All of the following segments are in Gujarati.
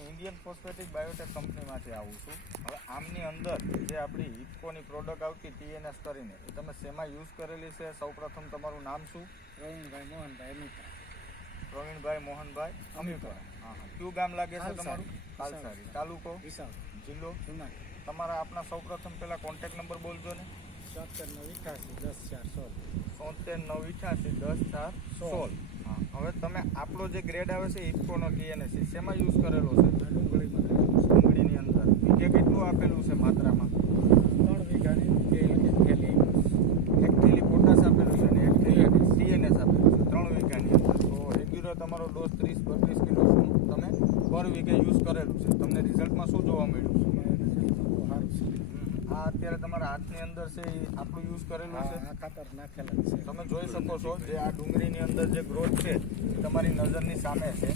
હું ઇન્ડિયન ફોસ્ફેટિક બાયોટેક કંપનીમાંથી આવું છું. હવે આમની અંદર જે આપણી ઇફકોની પ્રોડક્ટ આવતી TNS કરીને એ તમે શેમાં યુઝ કરેલી છે? સૌપ્રથમ તમારું નામ શું? પ્રવીણભાઈ મોહનભાઈ અમીપરા. પ્રવીણભાઈ મોહનભાઈ અમીપરા. હા હા. કયું ગામ લાગે છે તમારું? કાલસારી. તાલુકો? વિશાળ. જિલ્લો? જુનાગઢ. તમારા આપના સૌપ્રથમ પહેલા કોન્ટેક્ટ નંબર બોલજો ને. 77 10 16. હા. હવે તમે આપણો જે ગ્રેડ આવે છે ઇફકોનો TNS શેમાં યુઝ કરેલો છે? ડુંગળીમાં ડુંગળીની અંદર બીજે કેટલું આપેલું છે માત્રામાં? 3 વીઘાની થેલી. એક થેલી પોટાશ આપેલું છે ને એક થેલી TNS આપેલું છે 3 વીઘાની અંદર. તો રેગ્યુલર તમારો ડોઝ 30-32 કિલો તમે પર વીઘે યુઝ કરેલું છે. તમને રિઝલ્ટમાં શું જોવા મળ્યું છે? સારું છે. આ અત્યારે તમારા હાથની અંદર છે એ આપણું યુઝ કરેલું છે. આ ખાતર નાખેલા છે. તમે જોઈ શકો છો જે આ ડુંગળીની અંદર જે ગ્રોથ છે એ તમારી નજરની સામે છે.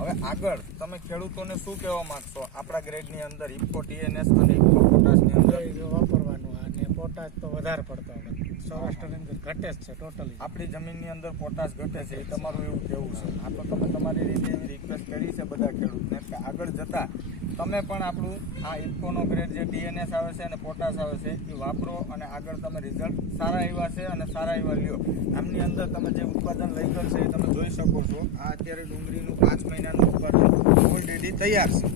હવે આગળ તમે ખેડૂતોને શું કહેવા માંગશો આપણા ગ્રેડની અંદર ઇફકો TNS અને ઇફકો પોટાશની અંદર? વાપરવાનું અને પોટાશ તો વધારે પડતો આવે. સૌરાષ્ટ્રની અંદર ઘટે જ છે ટોટલી. આપણી જમીનની અંદર પોટાશ ઘટે છે એ તમારું એવું કહેવું છે. આ તો તમે તમારી રીતે એવી રિક્વેસ્ટ કરી છે બધા ખેડૂતને કે આગળ જતા તમે પણ આપણું આ ઇફકોનો ગ્રેડ જે TNS આવે છે અને પોટાશ આવે છે એ વાપરો અને આગળ તમે રિઝલ્ટ સારા આવ્યા છે અને સારા એવા લ્યો. આમની અંદર તમે જે ઉત્પાદન લઈ છે એ તમે જોઈ શકો છો. આ અત્યારે ડુંગળીનું 5 મહિનાનું ઉત્પાદન ઓલરેડી તૈયાર છે.